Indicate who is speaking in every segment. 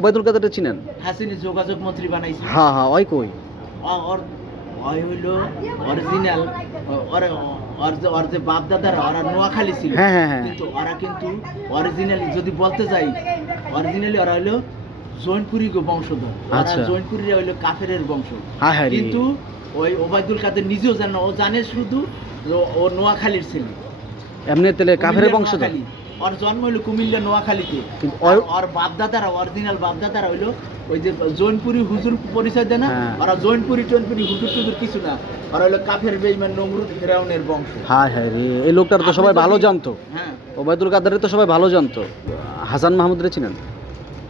Speaker 1: ওবায়দুল কাদেরটা চিনেন?
Speaker 2: হাসিনি যোগাযোগ মন্ত্রী বানাইছে।
Speaker 1: হ্যাঁ হ্যাঁ ওই কই?
Speaker 2: ওর ওই হইল অরিজিনাল ওর ওর যে বাপ দাদারা ওরা নোয়াখালী ছিল।
Speaker 1: হ্যাঁ, হ্যাঁ, হ্যাঁ।
Speaker 2: কিন্তু ওরা কিন্তু অরিজিনালি যদি বলতে যাই অরিজিনালি ওরা হইল জৈনপুরি বংশধর।
Speaker 1: আচ্ছা।
Speaker 2: জৈনপুরিরা হইল কাফেরের বংশ।
Speaker 1: হ্যাঁ হ্যাঁ
Speaker 2: কিন্তু ওই ওবায়দুল কাদের নিজেও জানে ও জানে শুধু ও নোয়াখালীর ছেলে।
Speaker 1: এমনি তেলে কাফের বংশধর।
Speaker 2: ওর জন্ম হইল কুমিল্লা নোয়াখালীতে। ওর বাপদাদারা অরিজিনাল বাপদাদারা হইল ওই যে জৈনপুরি হুজুর পরিচয় দেয় না?
Speaker 1: হ্যাঁ।
Speaker 2: ওরা জৈনপুরি টৈনপুরি হুজুর টুজুর কিছু না। ওরা হইল কাফের বেইমান নমরুদ ফেরাউনের বংশ।
Speaker 1: হ্যাঁ হ্যাঁ রে এই লোকটার তো সবাই ভালো জানতো।
Speaker 2: হ্যাঁ।
Speaker 1: ওবায়দুল কাদেরের তো সবাই ভালো জানতো। হাসান মাহমুদ রে চিনেন?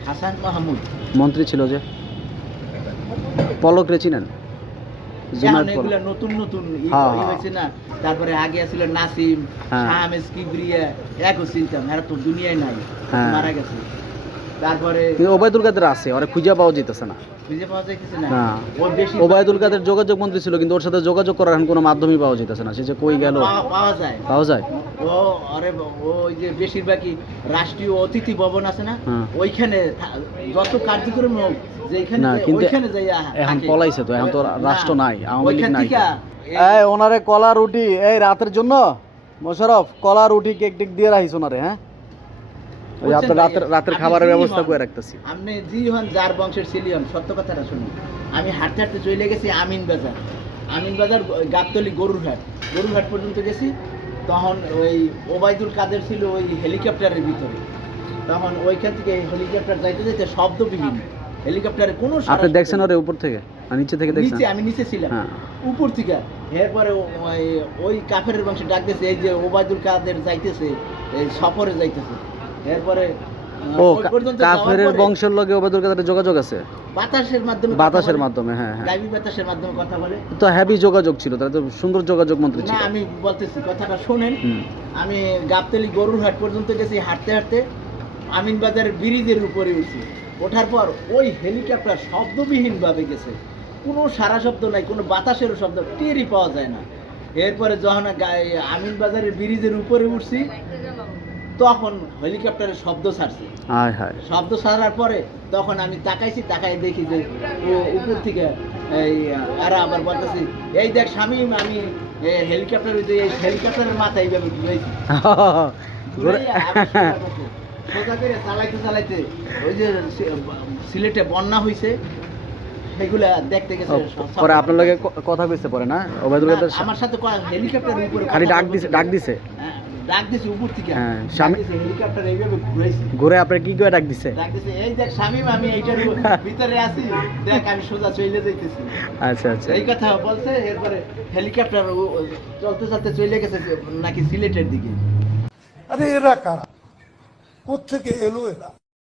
Speaker 2: হাসান মাহমুদ।
Speaker 1: মন্ত্রী ছিল যে। পলক রে চিনেন?
Speaker 2: নতুন নতুন ই-
Speaker 1: হ্যাঁ।
Speaker 2: হয়েছে না তারপরে আগে ছিল নাসিম
Speaker 1: হ্যাঁ।
Speaker 2: শাহামেজ কিবরিয়া একও চিনতাম এরা তো দুনিয়ায় নাই
Speaker 1: হ্যাঁ।
Speaker 2: মারা গেছে তারপরে
Speaker 1: কিন্তু ওবায়দুল কাদের আছে ওরা খুঁজে পাওয়া যেতেছে না।
Speaker 2: খুঁজে পাওয়া যাইতেছে না।
Speaker 1: না। ওবায়দুল কাদের যোগাযোগ মন্ত্রী ছিল কিন্তু ওর সাথে যোগাযোগ করার এখন কোনো মাধ্যমই পাওয়া যেতেছে না। সে যে কই গেল?
Speaker 2: পাওয়া- পাওয়া যায়।
Speaker 1: পাওয়া যায়।
Speaker 2: ও আরে ওই যে বেশিরভাগই রাষ্ট্রীয় অতিথি ভবন আছে না
Speaker 1: হ্যাঁ।
Speaker 2: ওইখানে যত কার্যক্রম হোক যেখানে
Speaker 1: কিন্তু
Speaker 2: ওইখানে যাই
Speaker 1: এখন পলাইছে তো, এখন তো রাষ্ট্র নাই, আওয়ামী লীগ নাই এই ওনারে কলা রুটি এই রাতের জন্য মোশারফ কলা রুটি কেক টেক দিয়ে রাখিস ওনারে হ্যাঁ? ওই আপনার রাতের রাতের খাবারের ব্যবস্থা করে রাখতেছি।
Speaker 2: আপনি জি হন যার বংশের ছিলি হন সত্য কথাটা শুনুন। আমি হাঁটতে হাঁটতে চলে গেছি আমিন বাজার। আমিন বাজার গাবতলি গরুর হাট গরুর হাট পর্যন্ত গেছি তখন ওই ওবায়দুল কাদের ছিল ওই হেলিকপ্টারের ভিতরে। তখন ওইখান থেকে হেলিকপ্টার যাইতে যাইতে শব্দবিহীন হেলিকপ্টারে কোনো
Speaker 1: আপনি দেখছেন ওরে উপর থেকে? নিচে থেকে দেখছেন?
Speaker 2: নিচে আমি নিচে ছিলাম।
Speaker 1: হ্যাঁ।
Speaker 2: উপর থেকে। এরপরে ওই- কাফের বংশে ডাকতেছে এই যে ওবায়দুল কাদের যাইতেছে এই সফরে যাইতেছে। এরপরে
Speaker 1: ও
Speaker 2: ওই পর্যন্ত যাওয়ার
Speaker 1: কাফের
Speaker 2: পরে
Speaker 1: বংশের লগে ওবায়দুল কাদের যোগাযোগ আছে?
Speaker 2: বাতাসের মাধ্যমে
Speaker 1: বাতাসের মাধ্যমে হ্যাঁ হ্যাঁ।
Speaker 2: গাইবি বাতাসের মাধ্যমে কথা বলে।
Speaker 1: তো হ্যাভি যোগাযোগ ছিল তাহলে তো সুন্দর যোগাযোগ মন্ত্রী
Speaker 2: না
Speaker 1: ছিল।
Speaker 2: আমি বলতেছি কথাটা শোনেন। আমি গাবতলি গরুর হাট পর্যন্ত গেছি হাঁটতে হাঁটতে আমিন বাজারের ব্রিজের উপরে উঠছি। ওঠার পর ওই হেলিকপ্টার শব্দবিহীনভাবে গেছে। কোনো সারা শব্দ নাই কোনো বাতাসেরও শব্দ টেরই পাওয়া যায় না। এরপরে যখন আমিন বাজারের ব্রিজের উপরে উঠছি তখন হেলিকপ্টারের শব্দ ছাড়ছে। শব্দ ছাড়ার পরে তখন আমি তাকাইছি তাকাই দেখি যে ও উপর থেকে এই আর আবার বলতেছি এই দেখ স্বামী আমি হেলিকপ্টার এই হেলিকপ্টারের মাথায় এইভাবে সোজা করে চালাইতে চালাইতে ওই যে সিলেটে বন্যা হইছে সেগুলা দেখতে গেছে
Speaker 1: পরে আপনার লগে কথা কইতে পারে না?
Speaker 2: আমার সাথে হেলিকপ্টারের উপরে
Speaker 1: খালি ডাক দিছে ডাক দিছে?
Speaker 2: হ্যাঁ, ডাক দিছে উপর থেকে।
Speaker 1: হ্যাঁ, স্বামী-
Speaker 2: হেলিকপ্টার এইভাবে ঘুরাইছে।
Speaker 1: ঘুরে আপনার কি করে ডাক দিছে?
Speaker 2: ডাকতেছে এই দেখ স্বামী আমি এইটার ভিতরে আছি দেখ আমি সোজা চলে যাইতেছি।
Speaker 1: আচ্ছা আচ্ছা।
Speaker 2: এই কথা বলছে এরপরে হেলিকপ্টার চলতে চলতে চলে গেছে নাকি সিলেটের দিকে।
Speaker 3: আরে এরা কারা? কোথেকে এলো এরা?